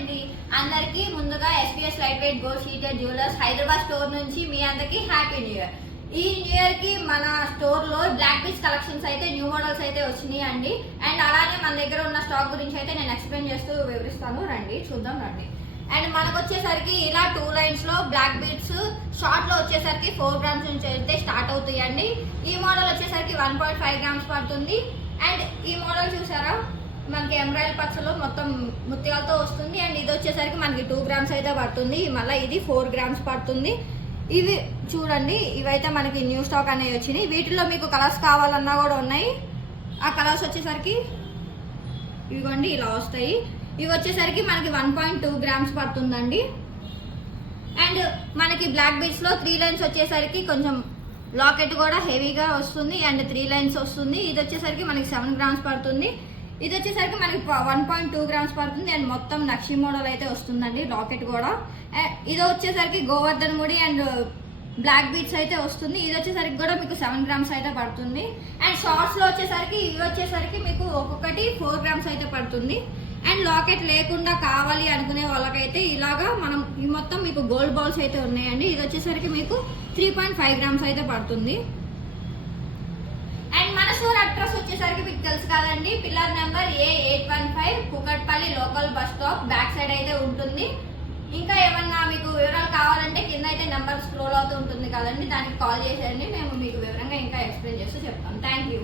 అండి అందరికి ముందుగా SPS light weight gold sheeted jewellers Hyderabad store నుంచి మీ అందరికి హ్యాపీ న్యూ ఇయర్. ఈ న్యూ ఇయర్ కి మన స్టోర్ లో బ్లాక్ పీస్ కలెక్షన్స్ అయితే న్యూ మోడల్స్ అయితే వచ్చినాయి అండి. అండ్ అలానే మన దగ్గర ఉన్న స్టాక్ గురించి అయితే నేను ఎక్స్ప్లెయిన్ చేస్తూ వివరిస్తాను, రండి చూద్దాం రండి. అండ్ మనకు వచ్చేసరికి ఇలా 2 లైన్స్ లో బ్లాక్ బీడ్స్ షార్ట్ లో వచ్చేసరికి 4 గ్రామ్స్ నుంచి అయితే స్టార్ట్ అవుతాయండి. ఈ మోడల్ వచ్చేసరికి 1.5 గ్రామ్స్ పడుతుంది. అండ్ ఈ మోడల్ చూసారా మనకి ఎంబ్రాయిల్ పచ్చలో మొత్తం ముత్యాలతో వస్తుంది. అండ్ ఇది వచ్చేసరికి మనకి 2 గ్రామ్స్ అయితే పడుతుంది. మళ్ళీ ఇది 4 గ్రామ్స్ పడుతుంది. ఇవి చూడండి, ఇవైతే మనకి న్యూ స్టాక్ అనేవి వచ్చినాయి. వీటిలో మీకు కలర్స్ కావాలన్నా కూడా ఉన్నాయి. ఆ కలర్స్ వచ్చేసరికి ఇవిగోండి ఇలా వస్తాయి. ఇవి వచ్చేసరికి మనకి 1.2 గ్రామ్స్ పడుతుందండి. అండ్ మనకి బ్లాక్ బీడ్స్ లో 3 లైన్స్ వచ్చేసరికి కొంచెం లాకెట్ కూడా హెవీగా వస్తుంది. అండ్ 3 లైన్స్ వస్తుంది. ఇది వచ్చేసరికి మనకి 7 గ్రామ్స్ పడుతుంది. ఇది వచ్చేసరికి మనకి 1.2 గ్రామ్స్ పడుతుంది. అండ్ మొత్తం నక్షి మోడల్ అయితే వస్తుందండి, లాకెట్ కూడా. ఇది వచ్చేసరికి గోవర్ధన్ ముడి అండ్ బ్లాక్ బీడ్స్ అయితే వస్తుంది. ఇది వచ్చేసరికి కూడా మీకు 7 గ్రామ్స్ అయితే పడుతుంది. అండ్ షార్ట్స్ లో వచ్చేసరికి ఇవి వచ్చేసరికి మీకు ఒక్కొక్కటి 4 గ్రామ్స్ అయితే పడుతుంది. అండ్ లాకెట్ లేకుండా కావాలి అనుకునే వాళ్ళకైతే ఇలాగా మనం ఈ మొత్తం మీకు గోల్డ్ బాల్స్ అయితే ఉన్నాయండి. ఇది వచ్చేసరికి మీకు 3.5 గ్రామ్స్ అయితే పడుతుంది. అండ్ మన స్టోర్ అడ్రస్ వచ్చేసరికి మీకు తెలుసు కదండి, pillar number A815 Kukatpally local bus stop back side అయితే ఉంటుంది. ఇంకా ఏమన్నా మీకు వివరాలు కావాలంటే కింద అయితే నెంబర్ స్క్రోల్ అవుతూ ఉంటుంది కదండి, దానికి కాల్ చేసేయండి. మేము మీకు వివరంగా ఇంకా ఎక్స్ప్లెయిన్ చేస్తూ చెప్తాం. Thank you.